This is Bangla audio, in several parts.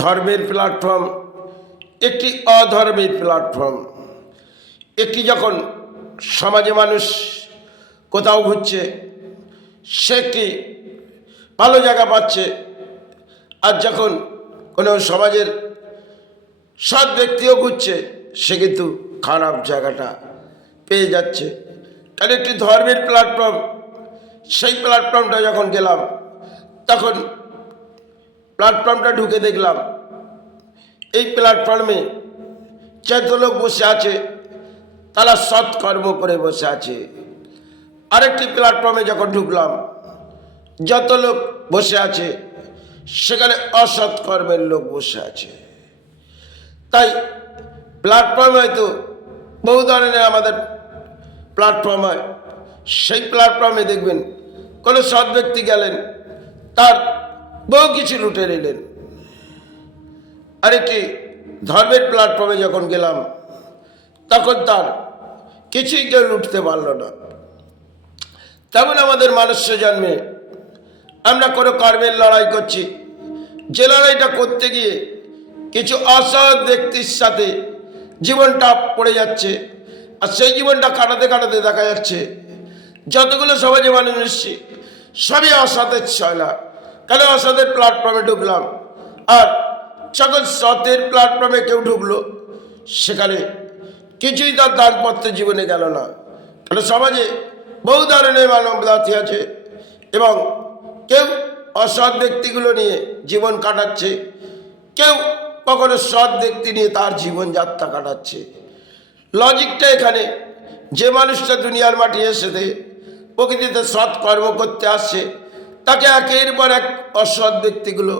ধর্মের প্ল্যাটফর্ম, একটি অধর্মের প্ল্যাটফর্ম। একটি যখন সমাজে মানুষ কোথাও ঘুরছে, সে একটি ভালো জায়গা পাচ্ছে, আর যখন কোনো সমাজের সৎ ব্যক্তিও ঘুরছে, সে কিন্তু খারাপ জায়গাটা পেয়ে যাচ্ছে। কারণ একটি ধর্মের প্ল্যাটফর্ম, সেই প্ল্যাটফর্মটা যখন গেলাম, তখন প্ল্যাটফর্মটা ঢুকে দেখলাম এই প্ল্যাটফর্মে যত লোক বসে আছে তারা সৎকর্ম করে বসে আছে। আরেকটি প্ল্যাটফর্মে যখন ঢুকলাম, যত লোক বসে আছে সেখানে অসৎ কর্মের লোক বসে আছে। তাই প্ল্যাটফর্ম হয়তো বহু ধরনের আমাদের প্ল্যাটফর্ম হয়। সেই প্ল্যাটফর্মে দেখবেন কোনো সৎ ব্যক্তি গেলেন, তার বহু কিছু লুটে নিলেন। আরেকটি ধর্মের প্ল্যাটফর্মে যখন গেলাম, তখন তার কিছুই কেউ লুটতে পারল না। তেমন আমাদের মানুষ্য জন্মে আমরা কোনো কর্মের লড়াই করছি, যে লড়াইটা করতে গিয়ে কিছু অসৎ ব্যক্তির সাথে জীবনটা পড়ে যাচ্ছে, আর সেই জীবনটা কাটাতে কাটাতে দেখা যাচ্ছে যতগুলো সমাজে মানুষ এসছে সবই অসতের ছয়লা। কেন অসতের প্ল্যাটফর্মে ঢুকলাম, আর যখন সতের প্ল্যাটফর্মে কেউ ঢুকলো, সেখানে কিছুই তার দানপত্র জীবনে গেল না। কারণ সমাজে বহু ধরনের মানব জাতি আছে, এবং কেউ অসৎ ব্যক্তিগুলো নিয়ে জীবন কাটাচ্ছে, কেউ কখনো সৎ ব্যক্তি নিয়ে তার জীবনযাত্রা কাটাচ্ছে। লজিকটা এখানে, যে মানুষটা দুনিয়ার মাটি এসেছে প্রকৃতিতে সৎ কর্ম করতে আসছে, তাকে একের পর এক অসৎ ব্যক্তিগুলো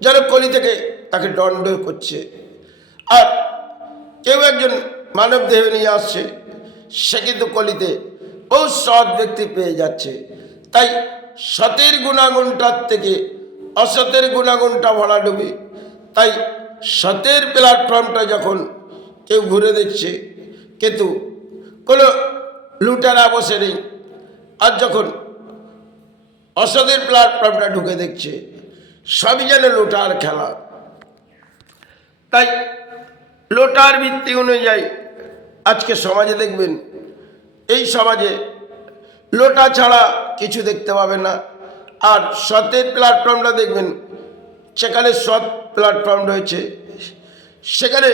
যেন কলি থেকে তাকে দণ্ড করছে। আর কেউ একজন মানব দেহ নিয়ে আসছে, সে কিন্তু কলিতে বহু সৎ ব্যক্তি পেয়ে যাচ্ছে। তাই সতের গুণাগুণটার থেকে অসতের গুণাগুণটা ভরাডুবি। তাই সতের প্ল্যাটফর্মটা যখন কেউ ঘুরে দেখছে, কিন্তু কোনো লুটারা বসে নেই, আর যখন অসতের প্ল্যাটফর্মটা ঢুকে দেখছে, সবই যেন লোটার খেলা। তাই লোটার ভিত্তি অনুযায়ী আজকে সমাজে দেখবেন, এই সমাজে লোটা ছাড়া কিছু দেখতে পাবেন না। আর সতের প্ল্যাটফর্মটা দেখবেন, সেখানে সৎ প্ল্যাটফর্ম রয়েছে, সেখানে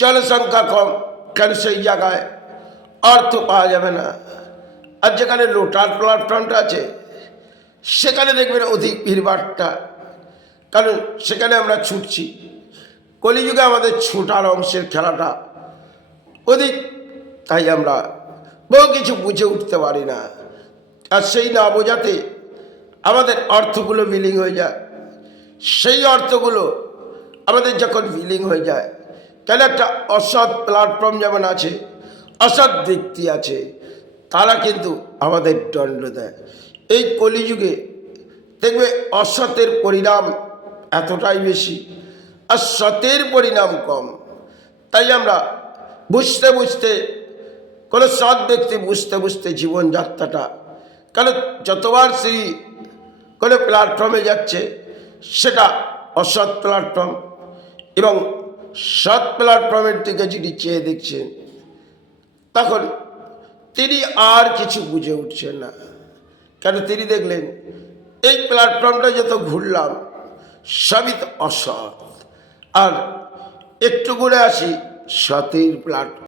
জনসংখ্যা কম, কেন সেই জায়গায় অর্থ পাওয়া যাবে না। আর যেখানে লোটার প্ল্যাটফর্মটা আছে, সেখানে দেখবেন অধিক ভিড়ভাট্টা, কারণ সেখানে আমরা ছুটছি। কলিযুগে আমাদের ছোটার অংশের খেলাটা অধিক, তাই আমরা বহু কিছু বুঝে উঠতে পারি না। আর সেই না বোঝাতে আমাদের অর্থগুলো বিলিং হয়ে যায়। সেই অর্থগুলো আমাদের যখন বিলিং হয়ে যায়, কেন একটা অসৎ প্ল্যাটফর্ম যেমন আছে, অসৎ ব্যক্তি আছে, তারা কিন্তু আমাদের দণ্ড দেয়। এই কলিযুগে দেখবে অসতের পরিণাম এতটাই বেশি, আর সতের পরিণাম কম। তাই আমরা বুঝতে বুঝতে, কোনো সৎ ব্যক্তি বুঝতে বুঝতে জীবনযাত্রাটা, কারণ যতবার সেই কোনো প্ল্যাটফর্মে যাচ্ছে সেটা অসৎ প্ল্যাটফর্ম, এবং সৎ প্ল্যাটফর্মের দিকে যদি চেয়ে দেখছেন, তখন তিনি আর কিছু বুঝে উঠছেন না। কেন তিনি দেখলেন এই প্ল্যাটফর্মটা যত ঘুরলাম সবই তো অসৎ, আর একটু ঘুরে আসি সতের প্ল্যাটফর্ম।